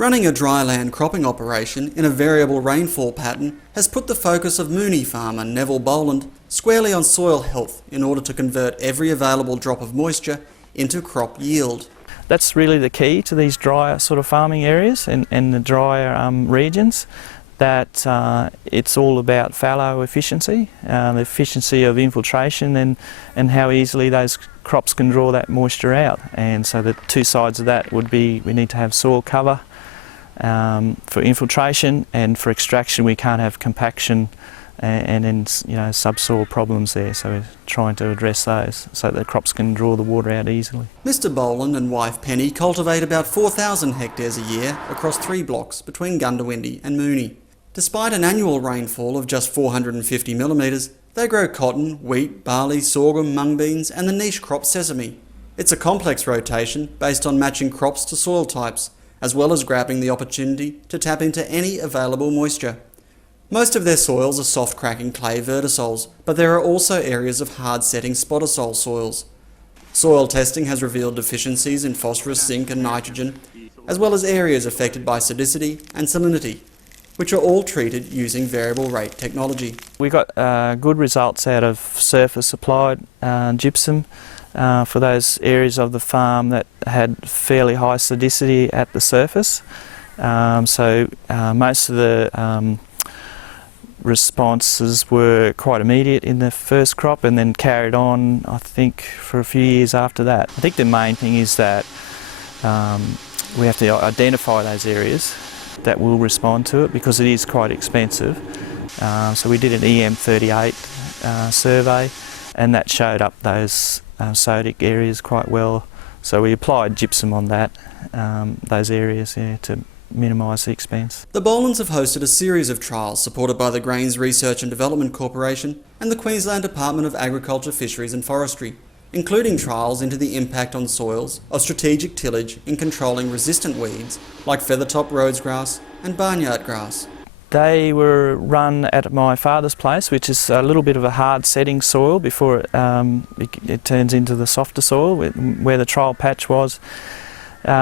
Running a dryland cropping operation in a variable rainfall pattern has put the focus of Moonie farmer Neville Boland squarely on soil health in order to convert every available drop of moisture into crop yield. That's really the key to these drier sort of farming areas and the drier regions, that it's all about fallow efficiency, the efficiency of infiltration and how easily those crops can draw that moisture out. And so the two sides of that would be, we need to have soil cover for infiltration, and for extraction we can't have compaction and then subsoil problems there, so we're trying to address those so that the crops can draw the water out easily. Mr Boland and wife Penny cultivate about 4,000 hectares a year across 3 blocks between Gundawindi and Moonie. Despite an annual rainfall of just 450 millimetres, they grow cotton, wheat, barley, sorghum, mung beans and the niche crop sesame. It's a complex rotation based on matching crops to soil types, as well as grabbing the opportunity to tap into any available moisture. Most of their soils are soft cracking clay vertisols, but there are also areas of hard setting spottisol soils. Soil testing has revealed deficiencies in phosphorus, zinc and nitrogen, as well as areas affected by acidity and salinity, which are all treated using variable rate technology. We got good results out of surface applied gypsum for those areas of the farm that had fairly high acidity at the surface. Most of the responses were quite immediate in the first crop and then carried on, I think, for a few years after that. I think the main thing is that we have to identify those areas that will respond to it, because it is quite expensive. So we did an EM38 survey, and that showed up those sodic areas quite well. So we applied gypsum on that, those areas, to minimise the expense. The Bolands have hosted a series of trials supported by the Grains Research and Development Corporation and the Queensland Department of Agriculture, Fisheries and Forestry, including trials into the impact on soils of strategic tillage in controlling resistant weeds like feathertop rhodes grass and barnyard grass. They were run at my father's place, which is a little bit of a hard setting soil before it turns into the softer soil. Where the trial patch was,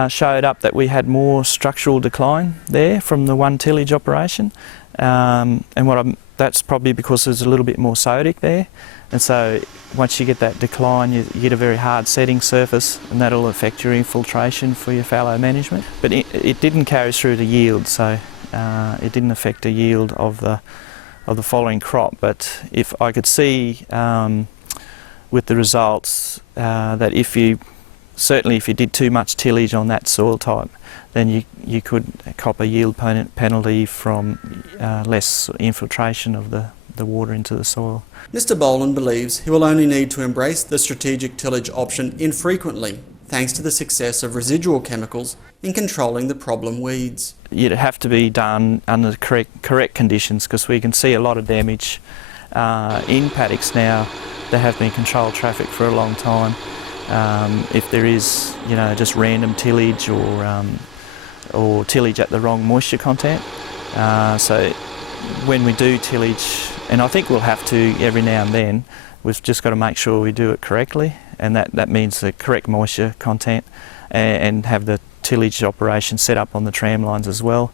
showed up that we had more structural decline there from the one tillage operation, that's probably because there's a little bit more sodic there, and so once you get that decline you get a very hard setting surface, and that'll affect your infiltration for your fallow management. But it didn't carry through to yield, so it didn't affect the yield of the following crop. But if I could see with the results that if you did too much tillage on that soil type, then you could cop a yield penalty from less infiltration of the water into the soil. Mr Boland believes he will only need to embrace the strategic tillage option infrequently, thanks to the success of residual chemicals in controlling the problem weeds. It'd have to be done under the correct conditions, because we can see a lot of damage in paddocks now that have been controlled traffic for a long time. If there is, just random tillage or tillage at the wrong moisture content. So when we do tillage, and I think we'll have to every now and then, we've just got to make sure we do it correctly, and that means the correct moisture content, and have the tillage operation set up on the tram lines as well.